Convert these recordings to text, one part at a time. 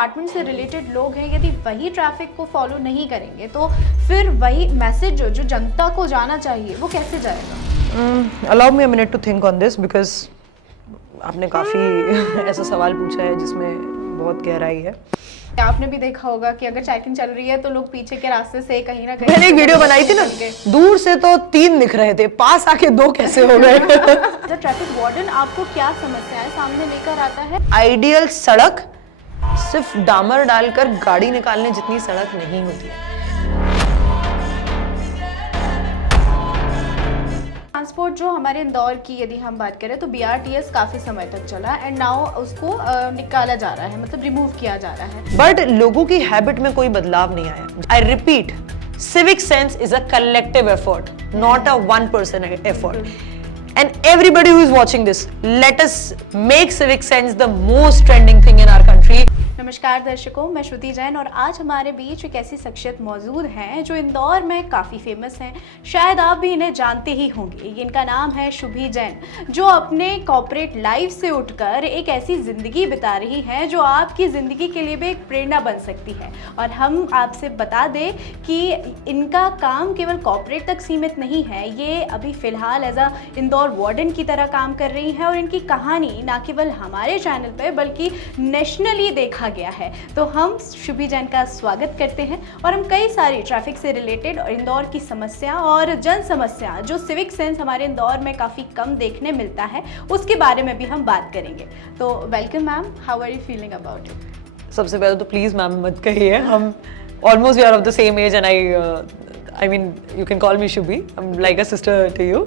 Department से related लोग हैं, यदि वही ट्रैफिक को फॉलो नहीं करेंगे तो फिर वही मैसेज जो जनता को जाना चाहिए वो कैसे जाएगा? Allow me a minute to think on this, because आपने काफ़ी ऐसा सवाल पूछा है जिसमें बहुत गहराई है। आपने भी देखा होगा कि अगर चेकिंग चल रही है तो लोग पीछे के रास्ते से कहीं ना कहीं, मैंने एक वीडियो बनाई थी ना, दूर से तो 3 दिख रहे थे, पास आके 2 कैसे हो गए? ट्रैफिक वार्डन आपको क्या समस्याएं सामने लेकर आता है? आइडियल सड़क सिर्फ डामर डालकर गाड़ी निकालने जितनी सड़क नहीं होती है। ट्रांसपोर्ट जो हमारे इंदौर की यदि हम बात करें तो BRTS काफी समय तक चला एंड नाउ उसको निकाला जा रहा है, मतलब रिमूव किया जा रहा है। बट लोगों की हैबिट में कोई बदलाव नहीं आया। I repeat, civic sense is a collective effort, not a one person effort. And everybody who is watching this, let us make civic sense the most trending thing in our country. नमस्कार दर्शकों, मैं श्रुति जैन और आज हमारे बीच एक ऐसी शख्सियत मौजूद हैं जो इंदौर में काफ़ी फेमस हैं। शायद आप भी इन्हें जानते ही होंगे। इनका नाम है शुभी जैन, जो अपने कॉर्पोरेट लाइफ से उठकर एक ऐसी ज़िंदगी बिता रही हैं जो आपकी ज़िंदगी के लिए भी एक प्रेरणा बन सकती है। और हम आपसे बता दें कि इनका काम केवल कॉर्पोरेट तक सीमित नहीं है, ये अभी फ़िलहाल एज अ इंदौर वार्डन की तरह काम कर रही हैं और इनकी कहानी ना केवल हमारे चैनल पर बल्कि नेशनली देखा गया है। तो हम शुभी जैन का स्वागत करते हैं और हम कई सारी ट्रैफिक से रिलेटेड और इंदौर की समस्या और जन समस्या जो सिविक सेंस हमारे इंदौर में काफ़ी कम देखने मिलता है उसके बारे में भी हम बात करेंगे। तो welcome ma'am, how are you feeling about it? सबसे पहले तो प्लीज मैम मत कहिए, हम almost we are of the same age and I mean you can call me Shubhi, I am like a sister to you.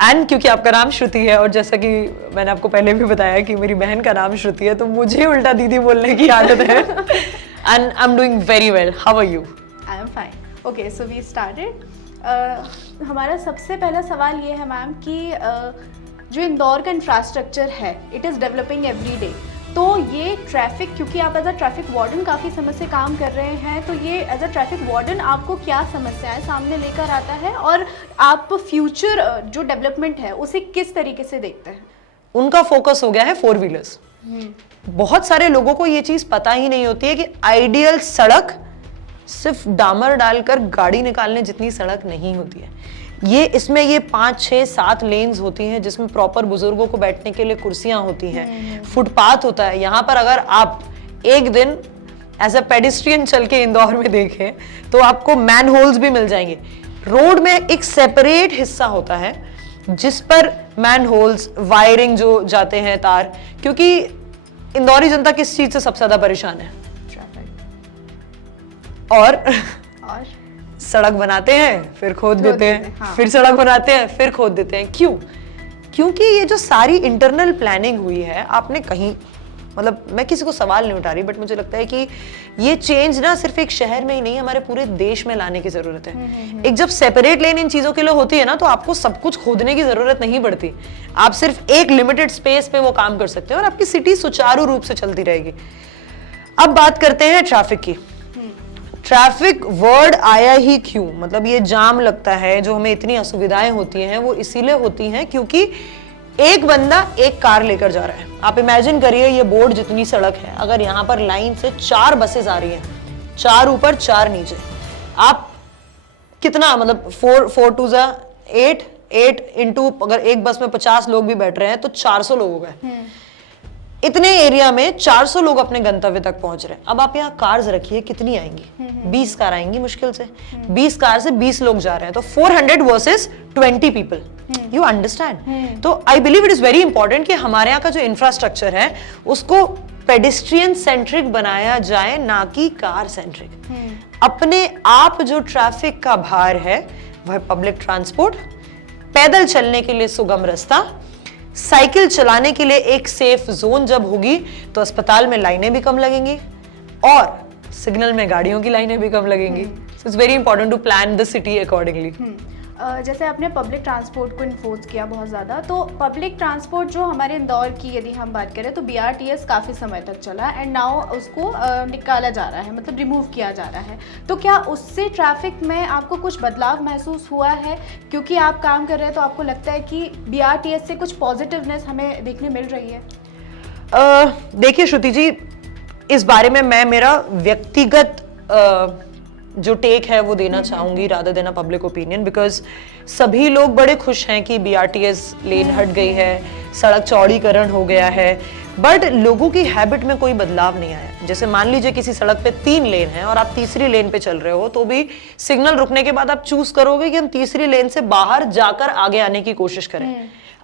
And क्योंकि आपका नाम श्रुति है और जैसा कि मैंने आपको पहले भी बताया कि मेरी बहन का नाम श्रुति है, तो मुझे उल्टा दीदी बोलने की आदत है। And I am doing very well, how are you? I am fine. Okay, so we started. हमारा सबसे पहला सवाल ये है मैम कि जो इंदौर का इंफ्रास्ट्रक्चर है it is developing every day, तो ये ट्रैफिक, क्योंकि आप एज अ ट्रैफिक वार्डन काफ़ी समय से काम कर रहे हैं, तो ये एज अ ट्रैफिक वार्डन आपको क्या समस्याएं सामने लेकर आता है और आप फ्यूचर जो डेवलपमेंट है उसे किस तरीके से देखते हैं? उनका फोकस हो गया है 4 व्हीलर्स। बहुत सारे लोगों को ये चीज पता ही नहीं होती है कि आइडियल सड़क सिर्फ डामर डालकर गाड़ी निकालने जितनी सड़क नहीं होती है। ये इसमें ये 5, 6, 7 लेन्स होती हैं जिसमें प्रॉपर बुजुर्गों को बैठने के लिए कुर्सियां होती हैं, फुटपाथ होता है। यहाँ पर अगर आप एक दिन एज अ पेडिस्ट्रियन चल के इंदौर में देखें तो आपको मैन होल्स भी मिल जाएंगे। रोड में एक सेपरेट हिस्सा होता है जिस पर मैन होल्स, वायरिंग जो जाते हैं तार, क्योंकि इंदौरी जनता किस चीज से सबसे ज्यादा परेशान है? और सड़क बनाते हैं फिर खोद देते हैं, हाँ। फिर सड़क बनाते हैं फिर खोद देते हैं। क्यों? क्योंकि ये जो सारी इंटरनल प्लानिंग हुई है, आपने कहीं, मतलब मैं किसी को सवाल नहीं उठा रही, बट मुझे लगता है कि ये चेंज ना सिर्फ एक शहर में ही नहीं, हमारे पूरे देश में लाने की जरूरत है। एक जब सेपरेट लेन इन चीजों के लिए होती है ना, तो आपको सब कुछ खोदने की जरूरत नहीं पड़ती। आप सिर्फ एक लिमिटेड स्पेस पे वो काम कर सकते हैं और आपकी सिटी सुचारू रूप से चलती रहेगी। अब बात करते हैं ट्रैफिक की। ट्रैफिक वर्ड आया ही क्यों? मतलब ये जाम लगता है, जो हमें इतनी असुविधाएं होती हैं वो इसीलिए होती हैं क्योंकि एक बंदा एक कार लेकर जा रहा है। आप इमेजिन करिए, ये बोर्ड जितनी सड़क है, अगर यहाँ पर लाइन से 4 बसेस आ रही हैं, 4 ऊपर 4 नीचे, आप कितना, मतलब 4 2 8 8 इंटू, अगर एक बस में 50 लोग भी बैठ रहे हैं तो 400 लोग हो गए। इतने एरिया में 400 लोग अपने गंतव्य तक पहुंच रहे हैं। अब आप यहाँ कार्स रखिए, कितनी आएंगी? 20 कार आएंगी मुश्किल से। 20 कार से 20 लोग जा रहे हैं, तो 400 वर्सेस 20 पीपल। You understand? तो I believe it is very important कि हमारे यहाँ का जो इंफ्रास्ट्रक्चर है उसको पेडिस्ट्रियन सेंट्रिक बनाया जाए, ना कि कार सेंट्रिक। अपने आप जो ट्रैफिक का भार है वह पब्लिक ट्रांसपोर्ट, पैदल चलने के लिए सुगम रास्ता, साइकिल चलाने के लिए एक सेफ जोन जब होगी तो अस्पताल में लाइनें भी कम लगेंगी और सिग्नल में गाड़ियों की लाइनें भी कम लगेंगी। So it's very important to plan the city accordingly. जैसे आपने पब्लिक ट्रांसपोर्ट को इन्फोर्स किया बहुत ज़्यादा, तो पब्लिक ट्रांसपोर्ट जो हमारे इंदौर की यदि हम बात करें तो BRTS काफ़ी समय तक चला एंड नाउ उसको निकाला जा रहा है, मतलब रिमूव किया जा रहा है। तो क्या उससे ट्रैफिक में आपको कुछ बदलाव महसूस हुआ है? क्योंकि आप काम कर रहे हैं तो आपको लगता है कि BRTS से कुछ पॉजिटिवनेस हमें देखने मिल रही है? देखिए श्रुति जी, इस बारे में मैं मेरा व्यक्तिगत जो टेक है वो देना चाहूंगी rather than a public opinion, because सभी लोग बड़े खुश हैं कि बीआरटीएस लेन हट गई है, सड़क चौड़ीकरण हो गया है, बट लोगों की हैबिट में कोई बदलाव नहीं आया। जैसे मान लीजिए किसी सड़क पे 3 लेन है और आप तीसरी लेन पे चल रहे हो, तो भी सिग्नल रुकने के बाद आप चूज करोगे कि हम तीसरी लेन से बाहर जाकर आगे आने की कोशिश करें।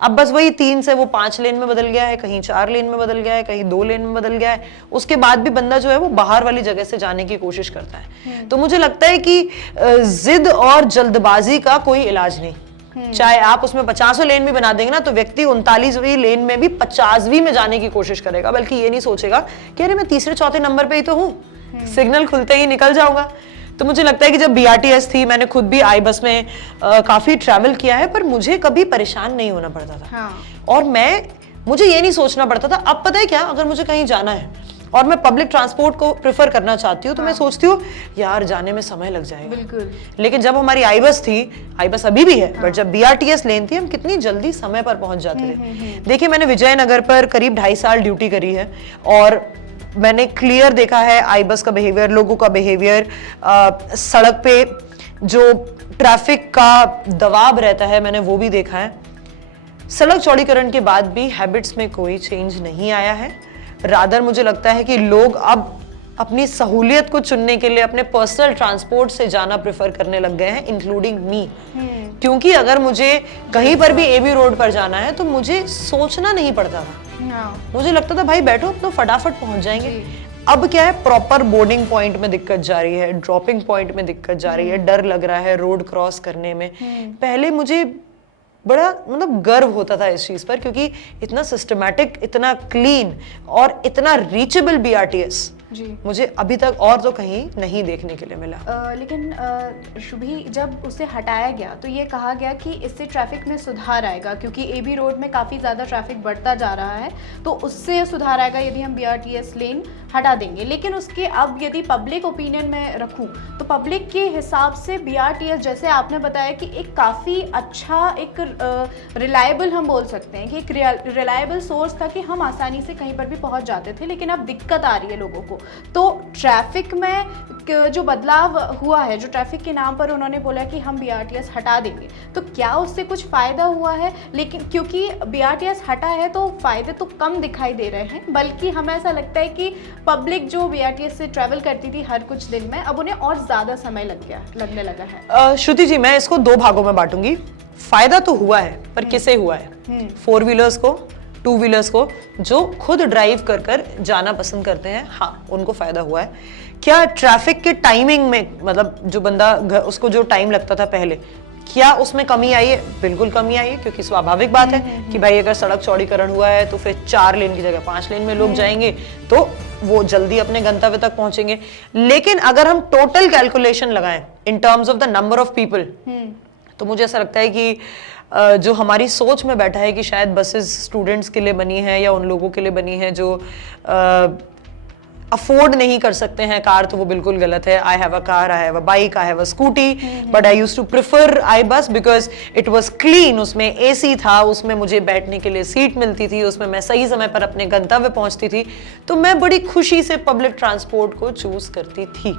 अब बस वही 3 से वो 5 लेन में बदल गया है, कहीं 4 लेन में बदल गया है, कहीं 2 लेन में बदल गया है, उसके बाद भी बंदा जो है वो बाहर वाली जगह से जाने की कोशिश करता है। तो मुझे लगता है कि जिद और जल्दबाजी का कोई इलाज नहीं। चाहे आप उसमें 50 लेन भी बना देंगे ना, तो व्यक्ति 39वीं लेन में भी 50वीं में जाने की कोशिश करेगा, बल्कि ये नहीं सोचेगा कि अरे मैं तीसरे चौथे नंबर पे ही तो हूँ, सिग्नल खुलते ही निकल जाऊंगा। तो मुझे लगता है कि जब बीआरटीएस थी, मैंने खुद भी आई बस में काफी ट्रैवल किया है, पर मुझे कभी परेशान नहीं होना पड़ता था। और मुझे ये नहीं सोचना पड़ता था। अब पता है क्या, अगर मुझे कहीं जाना है और मैं पब्लिक ट्रांसपोर्ट को प्रेफर करना चाहती हूँ, तो मैं सोचती हूँ यार जाने में समय लग जाएगा। बिल्कुल। लेकिन जब हमारी आई बस थी, आई बस अभी भी है, बट जब बीआरटीएस लेन थी, हम कितनी जल्दी समय पर पहुंच जाते थे। देखिए, मैंने विजयनगर पर करीब 2.5 साल ड्यूटी करी है और मैंने क्लियर देखा है आई बस का बिहेवियर, लोगों का बिहेवियर, सड़क पे जो ट्रैफिक का दबाव रहता है, मैंने वो भी देखा है। सड़क चौड़ीकरण के बाद भी हैबिट्स में कोई चेंज नहीं आया है। रादर मुझे लगता है कि लोग अब अपनी सहूलियत को चुनने के लिए अपने पर्सनल ट्रांसपोर्ट से जाना प्रेफर करने लग गए हैं, इंक्लूडिंग मी। क्योंकि अगर मुझे कहीं पर भी एबी रोड पर जाना है तो मुझे सोचना नहीं पड़ता था। मुझे लगता था भाई बैठो तो फटाफट पहुंच जाएंगे। अब क्या है, प्रॉपर बोर्डिंग पॉइंट में दिक्कत जा रही है, ड्रॉपिंग पॉइंट में दिक्कत जा रही है, डर लग रहा है रोड क्रॉस करने में। पहले मुझे बड़ा गर्व होता था इस चीज पर, क्योंकि इतना सिस्टमैटिक, इतना क्लीन और इतना रीचेबल बीआरटीएस मुझे अभी तक और तो कहीं नहीं देखने के लिए मिला। लेकिन शुभी, जब उसे हटाया गया तो ये कहा गया कि इससे ट्रैफिक में सुधार आएगा, क्योंकि एबी रोड में काफ़ी ज़्यादा ट्रैफिक बढ़ता जा रहा है, तो उससे सुधार आएगा यदि हम बीआरटीएस लेन हटा देंगे। लेकिन उसके अब यदि पब्लिक ओपिनियन में रखूं तो पब्लिक के हिसाब से बीआरटीएस, जैसे आपने बताया कि एक काफ़ी अच्छा, एक रिलायबल, हम बोल सकते हैं कि एक रिलायबल सोर्स था कि हम आसानी से कहीं पर भी पहुंच जाते थे। लेकिन अब दिक्कत आ रही है लोगों को, तो ट्रैफिक में जो बदलाव हुआ है, जो ट्रैफिक के नाम पर उन्होंने बोला कि हम बीआरटीएस हटा देंगे, तो क्या उससे कुछ फ़ायदा हुआ है? लेकिन क्योंकि बीआरटीएस हटा है तो फ़ायदे तो कम दिखाई दे रहे हैं, बल्कि हमें ऐसा लगता है कि पब्लिक जो बीआरटीएस से ट्रैवल करती थी हर कुछ दिन में, अब उन्हें और ज़्यादा समय लगने लगा है। श्रुति जी, मैं इसको 2 भागों में बांटूंगी। फायदा तो हुआ है, पर किसे हुआ है? 4 व्हीलर्स को, 2 व्हीलर्स को, जो खुद ड्राइव कर जाना पसंद करते हैं, हाँ उनको फायदा हुआ है। क्या ट्रैफिक के टाइमिंग में, मतलब जो बंदा उसको जो टाइम लगता था पहले, क्या उसमें कमी आई है? बिल्कुल कमी आई है, क्योंकि स्वाभाविक बात है कि भाई अगर सड़क चौड़ीकरण हुआ है तो फिर 4 लेन की जगह 5 लेन में लोग जाएंगे, तो वो जल्दी अपने गंतव्य तक पहुंचेंगे। लेकिन अगर हम टोटल कैलकुलेशन लगाएं in terms of the number of people, तो मुझे ऐसा लगता है कि जो हमारी सोच में बैठा है कि शायद बसेस स्टूडेंट्स के लिए बनी है या उन लोगों के लिए बनी है जो अफोर्ड नहीं कर सकते हैं कार, तो वो बिल्कुल गलत है। I have a car, I have a bike, I have a scooty, but I used to prefer I bus because it was clean, उसमें एसी था, उसमें मुझे बैठने के लिए सीट मिलती थी, उसमें मैं सही समय पर अपने गंतव्य पहुंचती थी, तो मैं बड़ी खुशी से पब्लिक ट्रांसपोर्ट को चूज करती थी।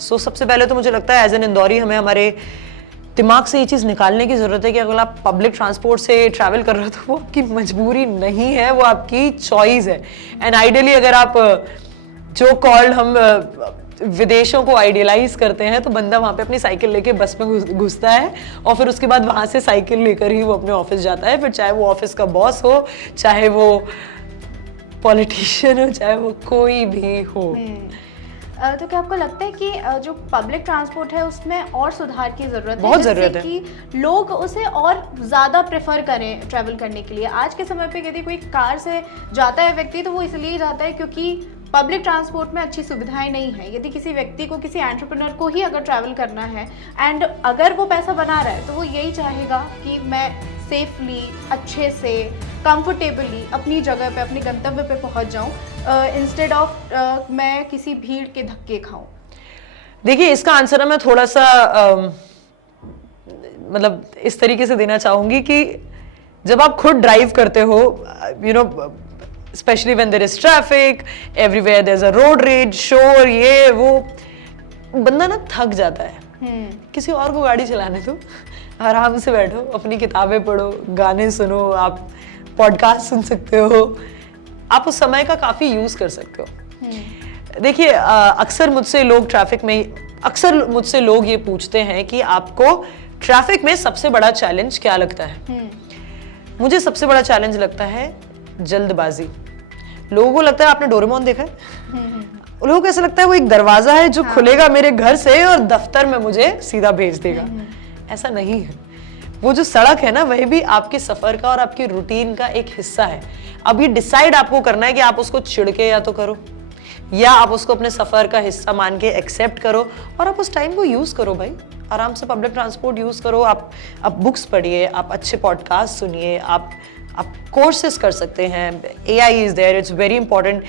सो सबसे पहले तो मुझे लगता है एज एन इंदौरी हमें हमारे दिमाग से ये चीज़ निकालने की ज़रूरत है कि अगर आप पब्लिक ट्रांसपोर्ट से ट्रैवल कर रहे हो तो वो आपकी मजबूरी नहीं है, वो आपकी चॉइस है। एंड आइडियली अगर आप जो कॉल्ड हम विदेशों को आइडियलाइज करते हैं, तो बंदा वहाँ पे अपनी साइकिल लेके बस में घुसता है और फिर उसके बाद वहाँ से साइकिल लेकर ही वो अपने ऑफिस जाता है, फिर चाहे वो ऑफिस का बॉस हो, चाहे वो पॉलिटिशियन हो, चाहे वो कोई भी हो। तो क्या आपको लगता है कि जो पब्लिक ट्रांसपोर्ट है उसमें और सुधार की ज़रूरत है? बहुत ज़रूरत है कि लोग उसे और ज़्यादा प्रेफर करें ट्रैवल करने के लिए। आज के समय पे यदि कोई कार से जाता है व्यक्ति, तो वो इसलिए जाता है क्योंकि पब्लिक ट्रांसपोर्ट में अच्छी सुविधाएं नहीं है। यदि किसी व्यक्ति को, किसी एंटरप्रेन्योर को ही अगर ट्रैवल करना है एंड अगर वो पैसा बना रहा है, तो वो यही चाहेगा कि मैं सेफली, अच्छे से, कंफर्टेबली अपनी जगह पे, अपने गंतव्य पे पहुंच जाऊं, इंस्टेड ऑफ मैं किसी भीड़ के धक्के खाऊं। देखिए, इसका आंसर मैं थोड़ा सा मतलब इस तरीके से देना चाहूंगी कि जब आप खुद ड्राइव करते हो, specially when there is traffic, everywhere there is a road rage, शोर, ये वो, बंदा ना थक जाता है। किसी और को गाड़ी चलाने दो, आराम से बैठो, अपनी किताबें पढ़ो, गाने सुनो, आप पॉडकास्ट सुन सकते हो, आप उस समय का काफी यूज कर सकते हो। देखिए अक्सर मुझसे लोग ये पूछते हैं कि आपको ट्रैफिक में सबसे बड़ा चैलेंज क्या लगता है। मुझे सबसे बड़ा चैलेंज लगता है जल्दबाजी। लोगों को लगता है, आपने डोरेमोन देखा है, लोगों को ऐसा लगता है वो एक दरवाजा है जो खुलेगा मेरे घर से और दफ्तर में मुझे सीधा भेज देगा। ऐसा नहीं है। वो जो सड़क है ना, वही भी आपके सफर का और आपकी रूटीन का एक हिस्सा है। अब ये डिसाइड आपको करना है कि आप उसको चिढ़ के या तो करो, या आप उसको अपने सफर का हिस्सा मान के एक्सेप्ट करो और आप उस टाइम को यूज करो भाई। आराम से पब्लिक ट्रांसपोर्ट यूज करो, आप बुक्स पढ़िए, आप अच्छे पॉडकास्ट सुनिए, आप कोर्सेज कर सकते हैं। AI is there, it's very important,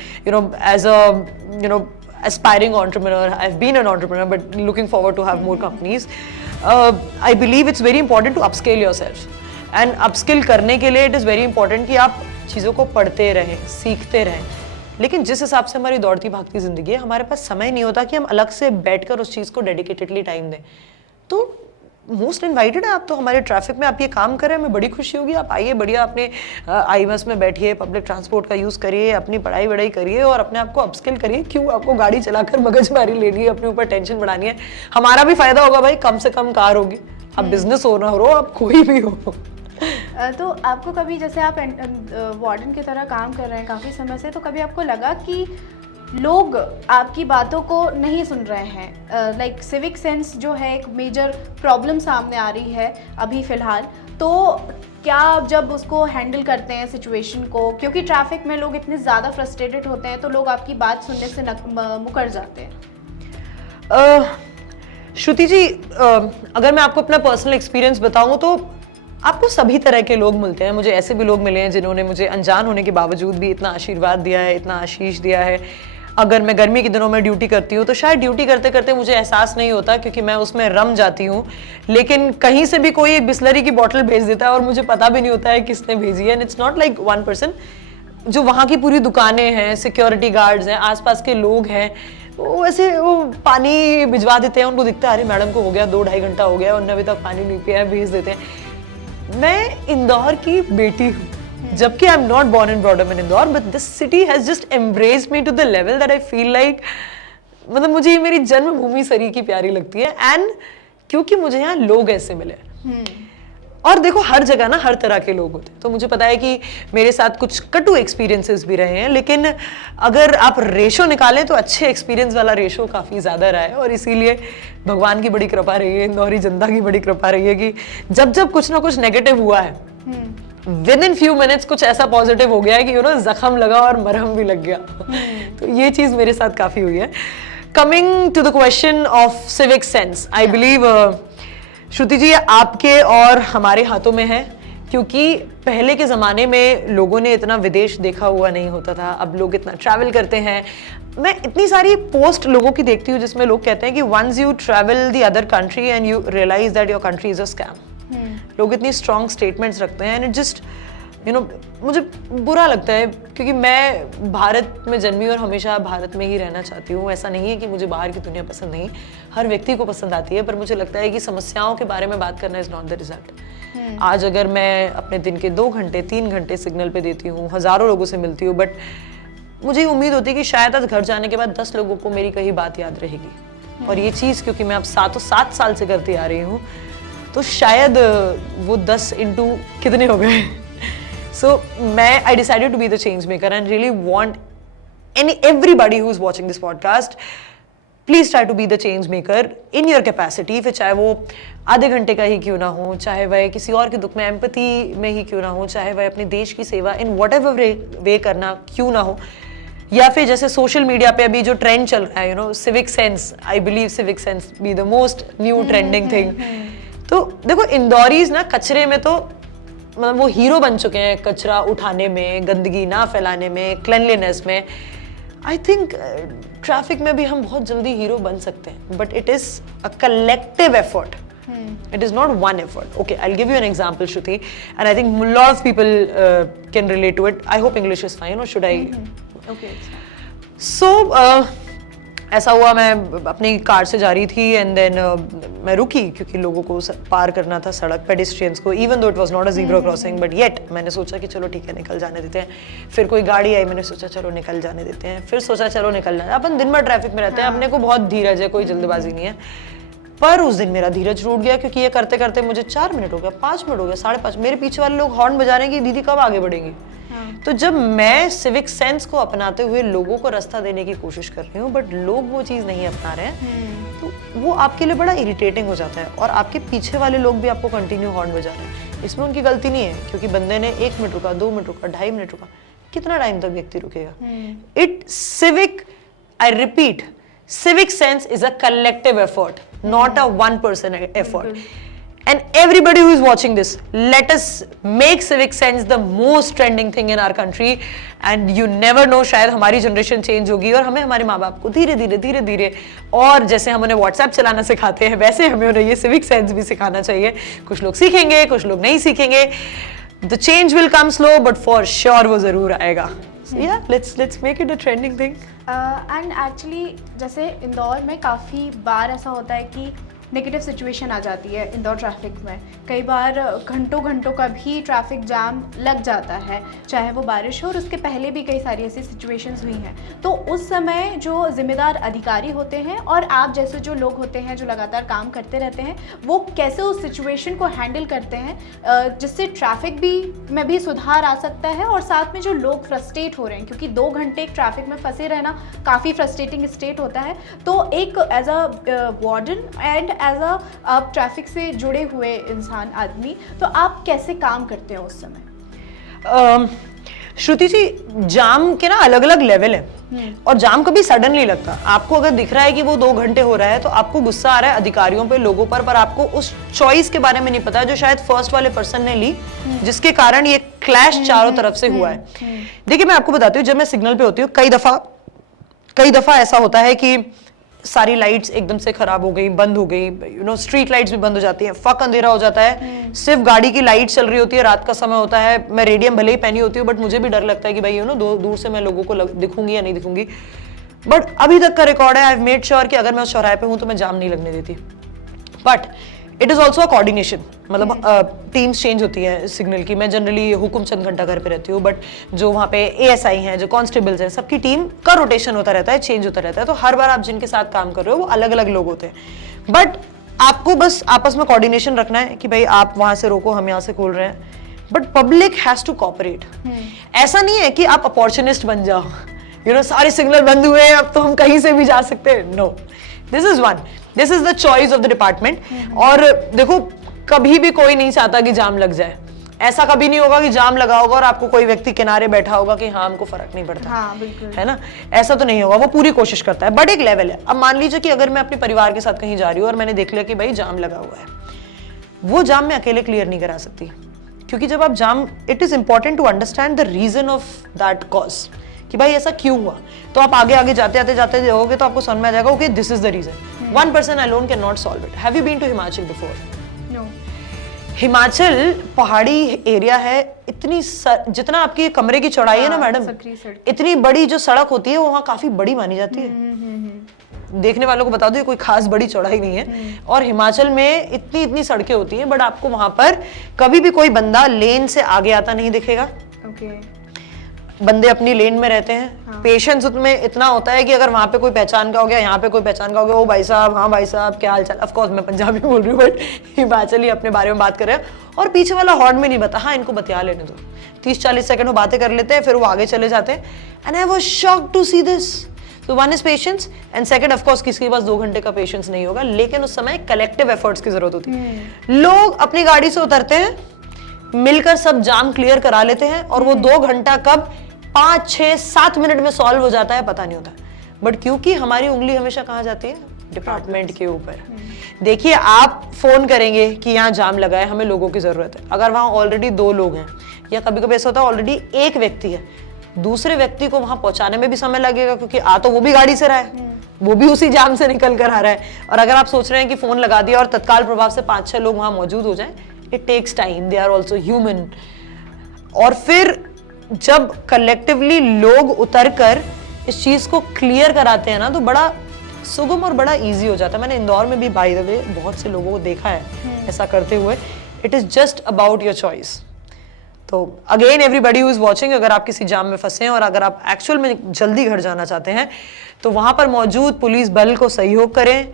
as a aspiring entrepreneur, I've been an entrepreneur but looking forward to have more companies. I believe it's very important to upscale yourself, and upskill करने के लिए it is very important कि आप चीज़ों को पढ़ते रहें, सीखते रहें। लेकिन जिस हिसाब से हमारी दौड़ती भागती जिंदगी है, हमारे पास समय नहीं होता कि हम अलग से बैठकर उस चीज़ को डेडिकेटेडली टाइम दें। तो मोस्ट इनवाइटेड है आप, तो हमारे ट्रैफिक में आप ये काम करें, हमें बड़ी खुशी होगी। आप आइए, बढ़िया अपने आई बस में बैठिए, पब्लिक ट्रांसपोर्ट का यूज़ करिए, अपनी पढ़ाई वढ़ाई करिए और अपने आप को अपस्किल करिए। क्यों आपको गाड़ी चलाकर मगजमारी लेनी है, अपने ऊपर टेंशन बढ़ानी है? हमारा भी फायदा होगा भाई, कम से कम कार होगी। आप बिजनेस ओनर हो, आप कोई भी हो। तो आपको कभी, जैसे आप वार्डन की तरह काम कर रहे हैं काफ़ी समय से, तो कभी आपको लगा कि लोग आपकी बातों को नहीं सुन रहे हैं? लाइक सिविक सेंस जो है एक मेजर प्रॉब्लम सामने आ रही है अभी फ़िलहाल, तो क्या आप जब उसको हैंडल करते हैं सिचुएशन को, क्योंकि ट्रैफिक में लोग इतने ज़्यादा फ्रस्ट्रेटेड होते हैं तो लोग आपकी बात सुनने से मुकर जाते हैं? श्रुति जी, अगर मैं आपको अपना पर्सनल एक्सपीरियंस बताऊं तो आपको सभी तरह के लोग मिलते हैं। मुझे ऐसे भी लोग मिले हैं जिन्होंने मुझे अनजान होने के बावजूद भी इतना आशीर्वाद दिया है, इतना आशीष दिया है। अगर मैं गर्मी के दिनों में ड्यूटी करती हूँ तो शायद ड्यूटी करते करते मुझे एहसास नहीं होता क्योंकि मैं उसमें रम जाती हूँ, लेकिन कहीं से भी कोई एक बिस्लरी की बोतल भेज देता है और मुझे पता भी नहीं होता है किसने भेजी है। And it's not like one person, जो वहाँ की पूरी दुकानें हैं, सिक्योरिटी गार्ड्स हैं, आसपास के लोग हैं, वो ऐसे वो पानी भिजवा देते हैं। उनको दिखता है अरे मैडम को हो गया 2-2.5 घंटा हो गया, उन्होंने अभी तक पानी नहीं पिया है, भेज देते हैं। मैं इंदौर की बेटी हूँ, जबकि I am not born and brought up in Indore, but this city has just embraced me to the level that I feel like, मतलब मुझे ये मेरी जन्मभूमि सरी की प्यारी लगती है। एंड क्योंकि मुझे यहाँ लोग ऐसे मिले, और देखो हर जगह ना हर तरह के लोग होते हैं, तो मुझे पता है कि मेरे साथ कुछ कटु एक्सपीरियंसेस भी रहे हैं, लेकिन अगर आप रेशो निकालें तो अच्छे एक्सपीरियंस वाला रेशो काफ़ी ज़्यादा रहा है। और इसीलिए भगवान की बड़ी कृपा रही है, इंदौरी जनता की बड़ी कृपा रही है कि जब जब कुछ ना कुछ नेगेटिव हुआ है, विद इन फ्यू मिनट्स कुछ ऐसा पॉजिटिव हो गया है कि जख्म लगा और मरहम भी लग गया। तो ये चीज़ मेरे साथ काफ़ी हुई है। Coming to the question of civic sense, I believe Shruti ji आपके और हमारे हाथों में है, क्योंकि पहले के ज़माने में लोगों ने इतना विदेश देखा हुआ नहीं होता था, अब लोग इतना ट्रैवल करते हैं। मैं इतनी सारी पोस्ट लोगों की देखती हूँ जिसमें लोग कहते हैं कि once you travel the other country and you realize that your country is a scam. लोग इतनी स्ट्रॉन्ग स्टेटमेंट्स रखते हैं, एंड इट जस्ट मुझे बुरा लगता है, क्योंकि मैं भारत में जन्मी और हमेशा भारत में ही रहना चाहती हूँ। ऐसा नहीं है कि मुझे बाहर की दुनिया पसंद नहीं, हर व्यक्ति को पसंद आती है, पर मुझे लगता है कि समस्याओं के बारे में बात करना इज नॉट द रिजल्ट। आज अगर मैं अपने दिन के 2 घंटे 3 घंटे सिग्नल पे देती हूँ, हज़ारों लोगों से मिलती हूँ, बट मुझे उम्मीद होती है कि शायद आज घर जाने के बाद 10 लोगों को मेरी कही बात याद रहेगी। और ये चीज़ क्योंकि मैं अब 7 साल से करती आ रही हूँ, तो शायद वो 10 इंटू कितने हो गए। So, I decided to be the change maker and really want everybody who's watching this podcast, please try to be the change maker in your capacity। फिर चाहे वो आधे घंटे का ही क्यों ना हो, चाहे वह किसी और के दुख में एम्पैथी में ही क्यों ना हो, चाहे वह अपने देश की सेवा इन whatever वे करना क्यों ना हो, या फिर जैसे सोशल मीडिया पे अभी जो ट्रेंड चल रहा है, civic sense, I believe civic sense be the most new trending thing. तो देखो इंदौरीज ना कचरे में तो मतलब वो हीरो बन चुके हैं, कचरा उठाने में, गंदगी ना फैलाने में, क्लेनलीनेस में। आई थिंक ट्रैफिक में भी हम बहुत जल्दी हीरो बन सकते हैं, but it is a collective effort It is not one effort. Okay, I'll give you an example, Shruti, and I think a lot of people can relate to it. I hope English is fine, or should I? Okay. So ऐसा हुआ, मैं अपनी car से जा रही थी and then मैं रुकी क्योंकि लोगों को पार करना था सड़क, पेडिस्ट्रियंस को, even though it was not a zebra crossing, but yet मैंने सोचा कि चलो ठीक है निकल जाने देते हैं। फिर कोई गाड़ी आई, मैंने सोचा चलो निकल जाने देते हैं, फिर सोचा चलो निकलना है। अपन दिन भर ट्रैफिक में रहते हैं, अपने को बहुत धीरज है, कोई जल्दबाजी नहीं है। पर उस दिन मेरा धीरज टूट गया क्योंकि ये करते करते मुझे 4 मिनट हो गया, 5 मिनट हो गया, 5:30, मेरे पीछे वाले लोग हॉर्न बजा रहे हैं कि दीदी कब आगे बढ़ेंगी। तो जब मैं सिविक सेंस को अपनाते हुए लोगों को रास्ता देने की कोशिश कर रही हूँ बट लोग वो चीज़ नहीं अपना रहे हैं, तो वो आपके लिए बड़ा इरिटेटिंग हो जाता है और आपके पीछे वाले लोग भी आपको कंटिन्यू हॉर्न बजा रहे हैं। इसमें उनकी गलती नहीं है क्योंकि बंदे ने 1 मिनट रुका, 2 मिनट रुका, 2.5 मिनट रुका, कितना टाइम तक व्यक्ति रुकेगा। I repeat, civic sense is a collective effort, not a one person effort. And everybody who is watching this, let us make civic sense the most trending thing in our country. And you never know, शायद हमारी generation change होगी और हमें हमारे माँ बाप को धीरे धीरे और जैसे हम उन्हें व्हाट्सएप चलाना सिखाते हैं वैसे हमें उन्हें ये सिविक सेंस भी सिखाना चाहिए। कुछ लोग सीखेंगे, कुछ लोग नहीं सीखेंगे। The change will come slow, but for sure वो जरूर आएगा। So yeah, let's make it a trending thing. And actually जैसे इंदौर में काफ़ी बार ऐसा होता है कि नेगेटिव सिचुएशन आ जाती है इंदौर ट्रैफिक में। कई बार घंटों घंटों का भी ट्रैफिक जाम लग जाता है, चाहे वो बारिश हो, और उसके पहले भी कई सारी ऐसी सिचुएशंस हुई हैं। तो उस समय जो जिम्मेदार अधिकारी होते हैं और आप जैसे जो लोग होते हैं जो लगातार काम करते रहते हैं, वो कैसे उस सिचुएशन को हैंडल करते हैं जिससे ट्रैफिक में भी सुधार आ सकता है और साथ में जो लोग फ्रस्ट्रेट हो रहे हैं, क्योंकि 2 घंटे एक ट्रैफिक में फंसे रहना काफ़ी फ्रस्ट्रेटिंग स्टेट होता है। तो एक as a warden and as a आप ट्रैफिक से जुड़े हुए इंसान आदमी, तो आप कैसे काम करते हो उस समय? श्रुति जी, जाम के ना अलग अलग लेवल है और जाम कभी सडनली लगता। आपको अगर दिख रहा है कि वो 2 घंटे हो रहा है तो आपको गुस्सा आ रहा है अधिकारियों पे, लोगों पर आपको उस चॉइस के बारे में नहीं पता जो शायद फर्स्ट वाले पर्सन ने ली, जिसके कारण ये क्लैश चारों तरफ से हुआ है। देखिए मैं आपको बताती हूँ, जब मैं सिग्नल पे होती हूँ कई दफा ऐसा होता है कि सारी लाइट्स एकदम से खराब हो गई, बंद हो गई, स्ट्रीट लाइट्स भी बंद हो जाती हैं, फक अंधेरा हो जाता है, सिर्फ गाड़ी की लाइट चल रही होती है, रात का समय होता है, मैं रेडियम भले ही पहनी होती हूँ बट मुझे भी डर लगता है कि भाई दूर से मैं लोगों को दिखूंगी या नहीं दिखूंगी। बट अभी तक का रिकॉर्ड है, आई हैव मेड श्योर कि अगर मैं उस चौराहे पे हूँ तो मैं जाम नहीं लगने देती। But it is also a coordination, मतलब टीम्स चेंज होती है सिग्नल की। मैं जनरली हुकुमचंद घंटा घर पे रहती हूँ, बट जो वहाँ पे एएसआई हैं, जो कांस्टेबल्स हैं, सबकी टीम का रोटेशन होता रहता है, चेंज होता रहता है। तो हर बार आप जिनके साथ काम कर रहे हो वो अलग अलग लोग होते हैं, बट आपको बस आपस में कोऑर्डिनेशन रखना है कि भाई आप वहाँ से रोको, हम यहाँ से खोल रहे हैं, but public has to cooperate. ऐसा नहीं है कि आप अपॉर्चुनिस्ट बन जाओ, सारे सिग्नल बंद हुए हैं अब तो हम कहीं से भी जा सकते हैं। No, this is the choice of the department. और देखो, कभी भी कोई नहीं चाहता कि जाम लग जाए। ऐसा कभी नहीं होगा कि जाम लगा होगा और आपको कोई व्यक्ति किनारे बैठा होगा कि हाँ हमको फर्क नहीं पड़ता। हाँ, बिल्कुल। है ना, ऐसा तो नहीं होगा, वो पूरी कोशिश करता है, बट एक लेवल है। अब मान लीजिए कि अगर मैं अपने परिवार के साथ कहीं जा रही हूँ और मैंने देख लिया कि भाई जाम लगा हुआ है, वो जाम मैं अकेले क्लियर नहीं करा सकती, क्योंकि जब आप jam, it is important to understand the reason of that cause, कि भाई ऐसा क्यों हुआ। तो आप आगे जाते जाओगे तो आपको समझ में आ जाएगा, okay this is the reason. One person alone can not solve it. Have you been to Himachal before? No. Himachal पहाड़ी एरिया है, जितना आपकी कमरे की चौड़ाई है ना मैडम, इतनी बड़ी जो सड़क होती है वो वहाँ काफी बड़ी मानी जाती है। देखने वालों को बता दो, ये कोई खास बड़ी चौड़ाई नहीं है। और हिमाचल में इतनी सड़कें होती हैं, बट आपको वहां पर कभी भी कोई बंदा लेन से आगे आता नहीं दिखेगा। बंदे अपनी लेन में रहते हैं। पेशेंस उसमें इतना होता है कि अगर वहां पे कोई पहचान का हो गया, यहाँ पे कोई पहचान का हो गया, ओ भाई साहब, हाँ भाई साहब, क्या हाल चाल। ऑफ कोर्स मैं पंजाबी बोल रही हूँ, बट हिमाचली अपने बारे में बात कर रहे हैं और पीछे वाला हॉर्न में नहीं बता, हाँ इनको बतिया लेने दो। 30-40 सेकंड वो बातें कर लेते हैं, फिर वो आगे चले जाते हैं। And I was shocked to see this. So one is patience and second of course किसी के पास 2 घंटे का पेशेंस नहीं होगा, लेकिन उस समय कलेक्टिव एफर्ट्स की जरूरत होती है। लोग अपनी गाड़ी से उतरते हैं, मिलकर सब जाम क्लियर करा लेते हैं और वो 2 घंटा कब 5, 6, 7 मिनट में सॉल्व हो जाता है पता नहीं होता। बट क्योंकि हमारी उंगली हमेशा कहाँ जाती है? डिपार्टमेंट के ऊपर। देखिए, आप फोन करेंगे कि यहाँ जाम लगा है, हमें लोगों की जरूरत है। अगर वहाँ ऑलरेडी 2 लोग हैं या कभी कभी ऐसा होता है ऑलरेडी 1 व्यक्ति है, दूसरे व्यक्ति को वहां पहुंचाने में भी समय लगेगा, क्योंकि आ तो वो भी गाड़ी से रहा है, वो भी उसी जाम से निकल कर आ रहा है। और अगर आप सोच रहे हैं कि फोन लगा दिया और तत्काल प्रभाव से 5-6 लोग वहां मौजूद हो जाएं, it takes time, they are also human. और फिर जब कलेक्टिवली लोग उतर कर इस चीज को क्लियर कराते हैं ना, तो बड़ा सुगम और बड़ा इजी हो जाता है। मैंने इंदौर में भी बाय द वे बहुत से लोगों को देखा है ऐसा करते हुए। It is just about your choice. तो again everybody who is watching, अगर आप किसी जाम में फंसे हैं और अगर आप एक्चुअल में जल्दी घर जाना चाहते हैं, तो वहां पर मौजूद पुलिस बल को सहयोग करें।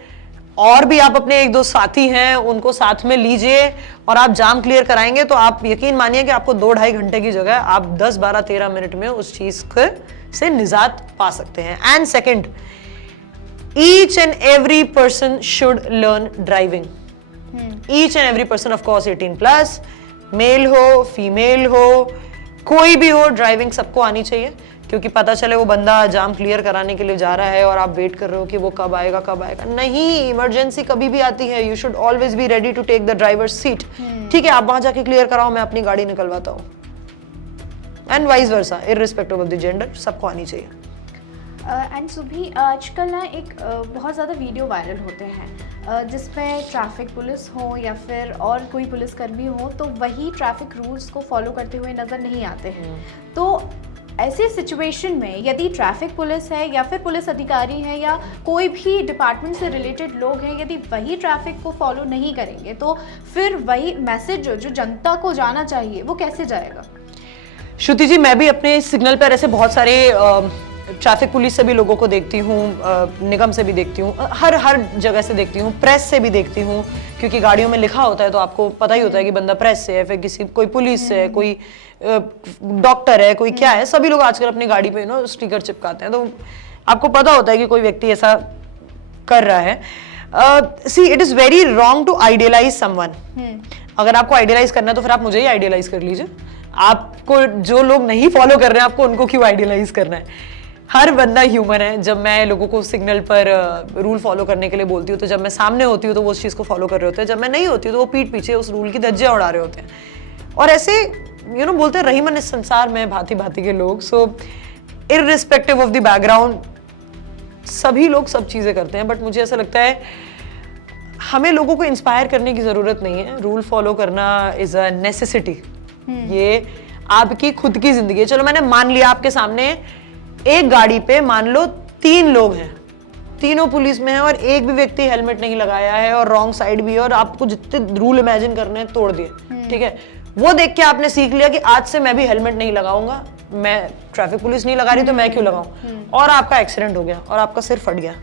और भी आप अपने 1-2 साथी हैं उनको साथ में लीजिए और आप जाम क्लियर कराएंगे, तो आप यकीन मानिए कि आपको 2-2.5 घंटे की जगह आप 10, 12, 13 मिनट में उस चीज से निजात पा सकते हैं। And second, each and every person should learn driving. Each and every person, of course 18+, male हो फीमेल हो कोई भी हो, ड्राइविंग सबको आनी चाहिए। क्योंकि पता चले वो बंदा जाम क्लियर कराने के लिए जा रहा है और आप वेट कर रहे हो कि वो कब आएगा कब आएगा। नहीं, इमरजेंसी कभी भी आती है। You should always be ready to take the driver's seat. ठीक है, आप वहां जाके क्लियर कराओ, मैं अपनी गाड़ी निकलवाता हूँ। And vice versa, irrespective of the gender, सबको आनी चाहिए। एंड सुभी, आजकल ना एक बहुत ज़्यादा वीडियो वायरल होते हैं जिसमें ट्रैफिक पुलिस हो या फिर और कोई पुलिसकर्मी हो, तो वही ट्रैफिक रूल्स को फॉलो करते हुए नज़र नहीं आते हैं। तो ऐसी सिचुएशन में यदि ट्रैफिक पुलिस है या फिर पुलिस अधिकारी है या कोई भी डिपार्टमेंट से रिलेटेड लोग हैं, यदि वही ट्रैफिक को फॉलो नहीं करेंगे, तो फिर वही मैसेज जो जनता को जाना चाहिए वो कैसे जाएगा? श्रुति जी, मैं भी अपने सिग्नल पर ऐसे बहुत सारे ट्रैफिक पुलिस से भी लोगों को देखती हूँ, निगम से भी देखती हूँ, हर जगह से देखती हूँ, प्रेस से भी देखती हूँ। क्योंकि गाड़ियों में लिखा होता है तो आपको पता ही होता है कि बंदा प्रेस से है, फिर कोई पुलिस से है, कोई डॉक्टर है, कोई क्या है। सभी लोग आजकल अपनी गाड़ी पे स्टिकर चिपकाते हैं, तो आपको पता होता है कि कोई व्यक्ति ऐसा कर रहा है। See, it is very wrong to idealise someone. अगर आपको आइडियलाइज करना है तो फिर आप मुझे ही आइडियलाइज कर लीजिए। आपको जो लोग नहीं फॉलो कर रहे हैं, आपको उनको क्यों आइडियलाइज करना है? हर बंदा ह्यूमन है। जब मैं लोगों को सिग्नल पर रूल फॉलो करने के लिए बोलती हूँ, तो जब मैं सामने होती हूँ तो वो उस चीज़ को फॉलो कर रहे होते हैं, जब मैं नहीं होती हूँ तो वो पीठ पीछे उस रूल की धज्जियां उड़ा रहे होते हैं। और ऐसे बोलते हैं रहीमन इस संसार में भांति भांति के लोग। सो इररिस्पेक्टिव ऑफ द बैकग्राउंड सभी लोग सब चीज़ें करते हैं। बट मुझे ऐसा लगता है हमें लोगों को इंस्पायर करने की ज़रूरत नहीं है। रूल फॉलो करना इज़ अ नेसेसिटी। ये आपकी खुद की जिंदगी है। चलो, मैंने मान लिया आपके सामने एक गाड़ी पे मान लो 3 लोग हैं, तीनों पुलिस में हैं और एक भी व्यक्ति हेलमेट नहीं लगाया है और रॉन्ग साइड भी है, और आपको जितने रूल इमेजिन करने हैं तोड़ दिए। ठीक है, वो देख के आपने सीख लिया कि आज से मैं भी हेलमेट नहीं लगाऊंगा, मैं ट्रैफिक पुलिस नहीं लगा रही तो मैं क्यों लगाऊं, और आपका एक्सीडेंट हो गया और आपका सिर फट गया।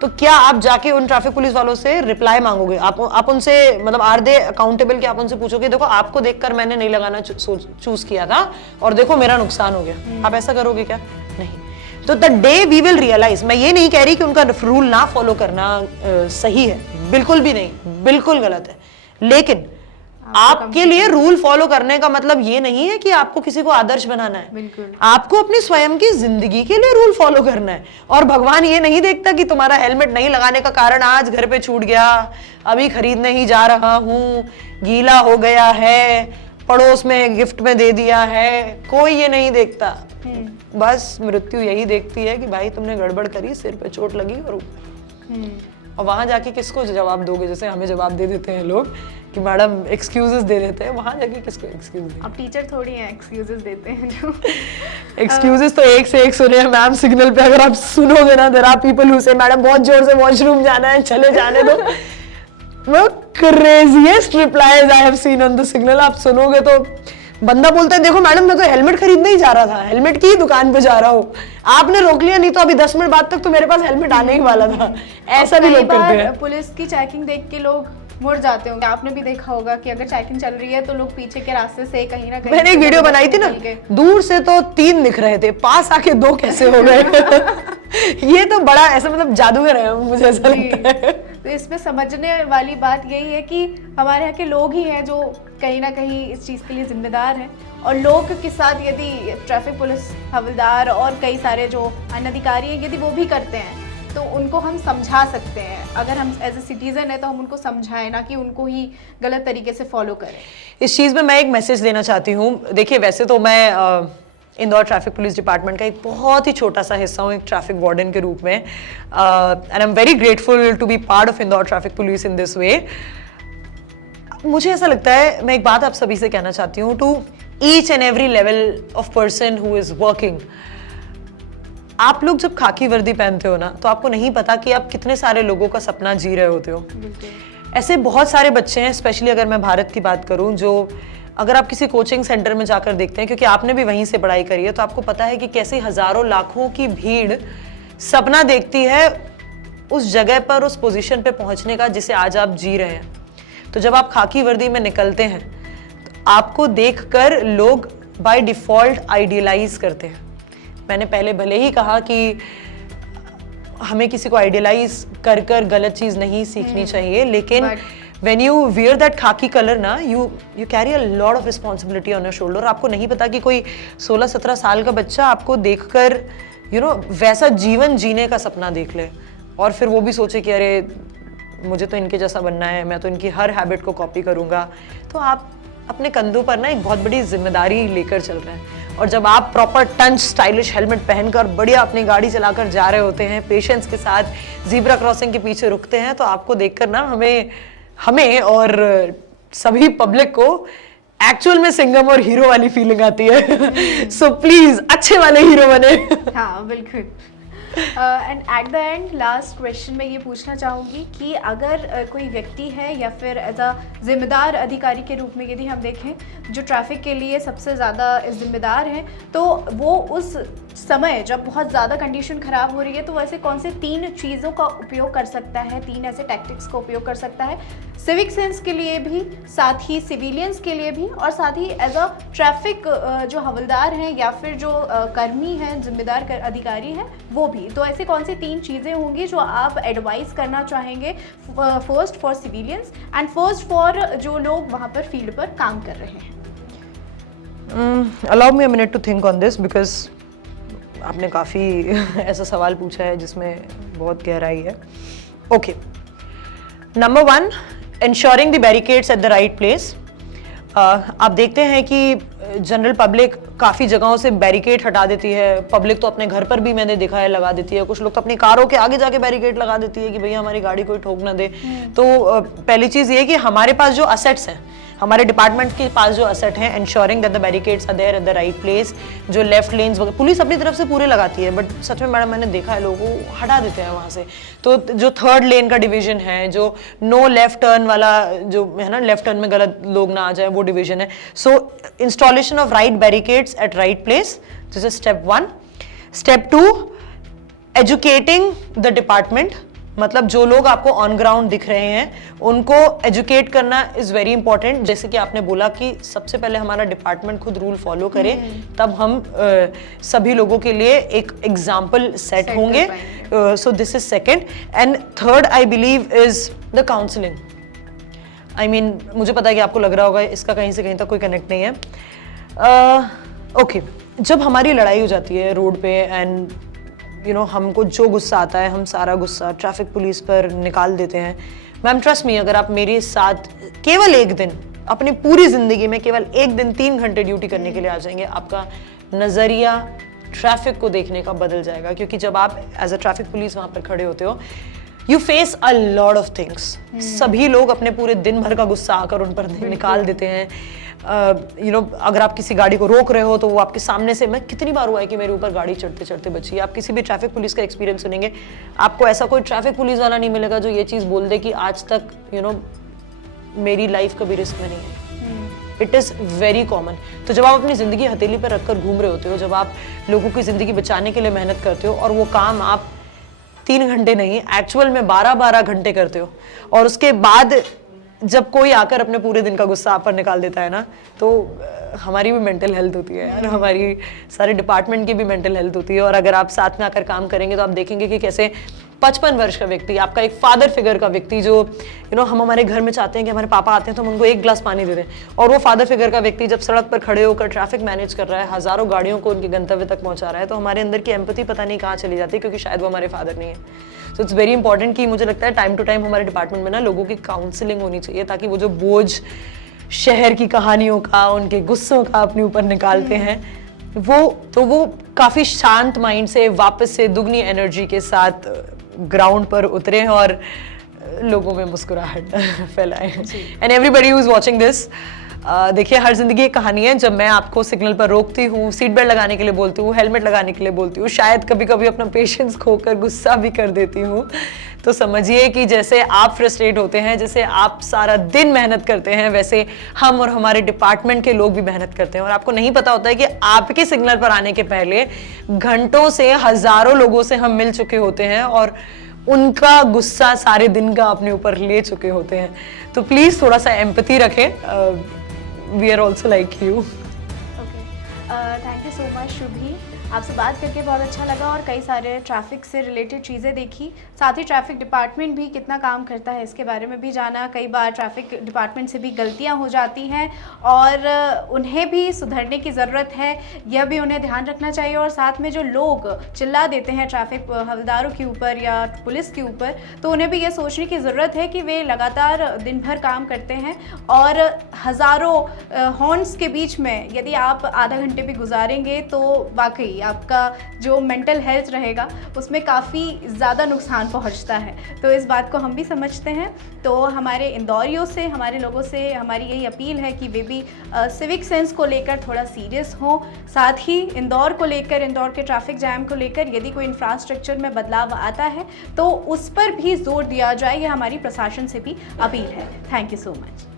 तो क्या आप जाके उन ट्रैफिक पुलिस वालों से रिप्लाई मांगोगे? आप उनसे मतलब आर दे अकाउंटेबल कि आप उनसे पूछोगे देखो आपको देखकर मैंने नहीं लगाना चूज किया था और देखो मेरा नुकसान हो गया। आप ऐसा करोगे क्या? नहीं। तो the day we will realize, मैं ये नहीं कह रही कि उनका रूल ना फॉलो करना सही है, बिल्कुल भी नहीं, बिल्कुल गलत है। लेकिन आपके लिए रूल फॉलो करने का मतलब ये नहीं है कि आपको किसी को आदर्श बनाना है। आपको अपनी स्वयं की जिंदगी के लिए रूल फॉलो करना है। और भगवान ये नहीं देखता कि तुम्हारा हेलमेट नहीं लगाने का कारण आज घर पे छूट गया, अभी खरीदने ही जा रहा हूं, गीला हो गया है, पड़ोस में गिफ्ट में दे दिया है, कोई ये नहीं देखता। बस मृत्यु यही देखती है कि भाई तुमने गड़बड़ करी, सिर पे चोट लगी, और वहां जाके किसको जवाब दोगे? जैसे हमें जवाब दे देते हैं लोग कि मैडम एक्सक्यूजेस दे देते हैं, वहां जाके किसको एक्सक्यूज दें? अब टीचर थोड़ी हैं एक्सक्यूजेस देते हैं जो एक्सक्यूजेस तो एक से एक सुने हैं मैम सिग्नल पे। अगर आप सुनोगे ना, देयर आर पीपल हु से मैडम बहुत जोर से वॉशरूम जाना है, चले जाने दो। वो craziest replies I have seen on the signal. आप सुनोगे तो बंदा बोलता है देखो मैडम मैं तो हेलमेट खरीदने ही जा रहा था, हेलमेट की दुकान पे जा रहा हूँ, आपने रोक लिया, नहीं तो अभी 10 मिनट बाद तक तो मेरे पास हेलमेट आने ही वाला था। ऐसा भी लोग करते हैं। पुलिस की चेकिंग देख के लोग मुड़ जाते होंगे। आपने भी देखा होगा कि अगर चेकिंग चल रही है तो लोग पीछे के रास्ते से कहीं ना कहीं, मैंने एक वीडियो बनाई थी ना, दूर से तो 3 दिख रहे थे, पास आके 2 कैसे हो गए? ये तो बड़ा ऐसा मतलब जादूगर है, मुझे ऐसा लगता है। तो इसमें समझने वाली बात यही है कि हमारे यहाँ के लोग ही हैं जो कहीं ना कहीं इस चीज़ के लिए जिम्मेदार हैं, और लोग के साथ यदि ट्रैफिक पुलिस हवलदार और कई सारे जो अन्य अधिकारी हैं यदि वो भी करते हैं तो उनको हम समझा सकते हैं। अगर हम एज ए सिटीजन है तो हम उनको समझाएं, ना कि उनको ही गलत तरीके से फॉलो करें। इस चीज़ में मैं एक मैसेज देना चाहती हूँ। देखिए वैसे तो मैं इंदौर ट्रैफिक पुलिस डिपार्टमेंट का एक बहुत ही छोटा सा हिस्सा हूँ, एक ट्रैफिक वार्डन के रूप में, and I am very grateful to be part of Indore traffic police in this way. मुझे ऐसा लगता है, मैं एक बात आप सभी से कहना चाहती हूँ, to each and every level of person who is working, आप लोग जब खाकी वर्दी पहनते हो ना, तो आपको नहीं पता कि आप कितने सारे लोगों का सपना जी रहे होते हो। ऐसे बहुत सारे बच्चे हैं, स्पेशली अगर मैं भारत की बात करूं, जो अगर आप किसी कोचिंग सेंटर में जाकर देखते हैं, क्योंकि आपने भी वहीं से पढ़ाई करी है, तो आपको पता है कि कैसे हजारों लाखों की भीड़ सपना देखती है उस जगह पर, उस पोजीशन पे पहुंचने का जिसे आज आप जी रहे हैं। तो जब आप खाकी वर्दी में निकलते हैं, तो आपको देखकर लोग बाय डिफॉल्ट आइडियलाइज करते हैं। मैंने पहले भले ही कहा कि हमें किसी को आइडियलाइज कर कर गलत चीज नहीं सीखनी चाहिए, लेकिन when you wear that khaki color ना, you carry a lot of responsibility on your shoulder। आपको नहीं पता कि कोई 16-17 साल का बच्चा आपको देखकर वैसा जीवन जीने का सपना देख ले, और फिर वो भी सोचे कि अरे मुझे तो इनके जैसा बनना है, मैं तो इनकी हर हैबिट को कॉपी करूंगा। तो आप अपने कंधों पर ना एक बहुत बड़ी जिम्मेदारी लेकर चल रहे हैं, और जब आप प्रॉपर टंच स्टाइलिश हेलमेट पहनकर बढ़िया अपनी गाड़ी चलाकर जा रहे होते हैं, पेशेंस के साथ जीब्रा क्रॉसिंग के पीछे रुकते हैं, तो आपको देखकर ना हमें और सभी पब्लिक को एक्चुअल में सिंघम और हीरो वाली फीलिंग आती है। सो प्लीज अच्छे वाले हीरो बने। हाँ बिल्कुल। And at the end last question मैं ये पूछना चाहूँगी कि अगर कोई व्यक्ति है या फिर एज अ जिम्मेदार अधिकारी के रूप में यदि हम देखें जो ट्रैफिक के लिए सबसे ज़्यादा जिम्मेदार हैं, तो वो उस समय जब बहुत ज़्यादा कंडीशन ख़राब हो रही है, तो वैसे कौन से 3 चीज़ों का उपयोग कर सकता है, 3 ऐसे टैक्टिक्स का उपयोग कर सकता है सिविक सेंस के लिए भी, साथ ही सिविलियंस के लिए भी, और साथ ही एज अ ट्रैफिक जो हवलदार हैं या फिर जो कर्मी हैं, जिम्मेदार अधिकारी हैं, वो भी। तो ऐसे कौन सी 3 चीज़ें होंगी जो आप एडवाइस करना चाहेंगे, first for civilians and first for जो लोग वहाँ पर फील्ड पर काम कर रहे हैं? Allow me a minute to think on this, because आपने काफ़ी ऐसा सवाल पूछा है जिसमें बहुत गहराई है। Okay, number 1, ensuring the barricades at the right place। आप देखते हैं कि जनरल पब्लिक काफ़ी जगहों से बैरिकेड हटा देती है। पब्लिक तो अपने घर पर भी मैंने देखा है लगा देती है, कुछ लोग तो अपनी कारों के आगे जाके बैरिकेड लगा देती है कि भैया हमारी गाड़ी कोई ठोक ना दे। तो पहली चीज़ ये कि हमारे पास जो असेट्स हैं, हमारे डिपार्टमेंट के पास जो असेट हैं, ensuring that the barricades are there at the right place, जो लेफ्ट लेन्स वगैरह पुलिस अपनी तरफ से पूरे लगाती है, बट सच में मैडम मैंने देखा है लोगों को हटा देते हैं वहाँ से। तो जो 3rd लेन का डिवीजन है, जो नो लेफ्ट टर्न वाला जो है ना, लेफ्ट टर्न में गलत लोग ना आ जाए, वो डिवीजन है। So installation of right barricades at right place, this is step 1। Step 2, educating the department, मतलब जो लोग आपको ऑन ग्राउंड दिख रहे हैं उनको एजुकेट करना इज वेरी इंपॉर्टेंट। जैसे कि आपने बोला कि सबसे पहले हमारा डिपार्टमेंट खुद रूल फॉलो करे, तब हम सभी लोगों के लिए एक एग्जाम्पल सेट होंगे। So this is second. And third I believe is the counselling. I mean मुझे पता है कि आपको लग रहा होगा इसका कहीं से कहीं तक कोई कनेक्ट नहीं है। ओके, जब हमारी लड़ाई हो जाती है रोड पे एंड हमको जो गुस्सा आता है हम सारा गुस्सा ट्रैफिक पुलिस पर निकाल देते हैं। मैम ट्रस्ट मी, अगर आप मेरे साथ केवल एक दिन, अपनी पूरी जिंदगी में केवल एक दिन 3 घंटे ड्यूटी करने के लिए आ जाएंगे, आपका नजरिया ट्रैफिक को देखने का बदल जाएगा। क्योंकि जब आप एज अ ट्रैफिक पुलिस वहां पर खड़े होते हो, you face a lot of things. सभी लोग अपने पूरे दिन भर का गुस्सा आकर उन पर निकाल देते हैं। अगर आप किसी गाड़ी को रोक रहे हो तो वो आपके सामने से, मैं कितनी बार हुआ है कि मेरे ऊपर गाड़ी चढ़ते चढ़ते बची है। आप किसी भी ट्रैफिक पुलिस का एक्सपीरियंस सुनेंगे, आपको ऐसा कोई ट्रैफिक पुलिस वाला नहीं मिलेगा जो ये चीज़ बोल दे कि आज तक मेरी लाइफ कभी रिस्क में नहीं है। It is very common. तो जब आप अपनी ज़िंदगी हथेली पर रखकर घूम रहे होते हो, जब आप लोगों की ज़िंदगी बचाने के लिए मेहनत करते हो, और वो काम आप 3 घंटे नहीं, एक्चुअल में 12-12 घंटे करते हो, और उसके बाद जब कोई आकर अपने पूरे दिन का गुस्सा आप पर निकाल देता है ना, तो हमारी भी मेंटल हेल्थ होती है यार, हमारी सारे डिपार्टमेंट की भी मेंटल हेल्थ होती है। और अगर आप साथ में आकर काम करेंगे तो आप देखेंगे कि कैसे 55 वर्ष का व्यक्ति, आपका एक फादर फिगर का व्यक्ति, जो हम हमारे घर में चाहते हैं कि हमारे पापा आते हैं तो हम उनको 1 गिलास पानी दे दें, और वो फादर फिगर का व्यक्ति जब सड़क पर खड़े होकर ट्रैफिक मैनेज कर रहा है, हज़ारों गाड़ियों को उनके गंतव्य तक पहुंचा रहा है, तो हमारे अंदर की एम्पैथी पता नहीं कहाँ चली जाती है, क्योंकि शायद वो हमारे फादर नहीं है। सो इट्स वेरी इंपॉर्टेंट कि मुझे लगता है टाइम टू टाइम हमारे डिपार्टमेंट में ना लोगों की काउंसलिंग होनी चाहिए, ताकि वो जो बोझ शहर की कहानियों का, उनके गुस्सों का अपने ऊपर निकालते हैं, वो काफी शांत माइंड से वापस से दुगनी एनर्जी के साथ ग्राउंड पर उतरे और लोगों में मुस्कुराहट फैलाए। And everybody who is watching this, देखिए हर जिंदगी एक कहानी है। जब मैं आपको सिग्नल पर रोकती हूँ, सीट बेल्ट लगाने के लिए बोलती हूँ, हेलमेट लगाने के लिए बोलती हूँ, शायद कभी कभी अपना पेशेंस खोकर गुस्सा भी कर देती हूँ, तो समझिए कि जैसे आप फ्रस्ट्रेट होते हैं, जैसे आप सारा दिन मेहनत करते हैं, वैसे हम और हमारे डिपार्टमेंट के लोग भी मेहनत करते हैं। और आपको नहीं पता होता है कि आपके सिग्नल पर आने के पहले घंटों से हजारों लोगों से हम मिल चुके होते हैं और उनका गुस्सा सारे दिन का अपने ऊपर ले चुके होते हैं। तो प्लीज थोड़ा सा एम्पैथी रखें। We are also like you. Okay, thank you so much Shubhi. आपसे बात करके बहुत अच्छा लगा और कई सारे ट्रैफिक से रिलेटेड चीज़ें देखी, साथ ही ट्रैफिक डिपार्टमेंट भी कितना काम करता है इसके बारे में भी जाना। कई बार ट्रैफिक डिपार्टमेंट से भी गलतियां हो जाती हैं और उन्हें भी सुधरने की ज़रूरत है, यह भी उन्हें ध्यान रखना चाहिए। और साथ में जो लोग चिल्ला देते हैं ट्रैफिक हवलदारों के ऊपर या पुलिस के ऊपर, तो उन्हें भी ये सोचने की ज़रूरत है कि वे लगातार दिन भर काम करते हैं और हज़ारों हॉर्न्स के बीच में यदि आप आधा घंटे भी गुजारेंगे तो वाकई आपका जो मेंटल हेल्थ रहेगा उसमें काफ़ी ज़्यादा नुकसान पहुंचता है। तो इस बात को हम भी समझते हैं। तो हमारे इंदौरियों से, हमारे लोगों से हमारी यही अपील है कि वे भी सिविक सेंस को लेकर थोड़ा सीरियस हों। साथ ही इंदौर को लेकर, इंदौर के ट्रैफिक जैम को लेकर यदि कोई इंफ्रास्ट्रक्चर में बदलाव आता है तो उस पर भी जोर दिया जाए, यह हमारी प्रशासन से भी अपील है। Thank you so much.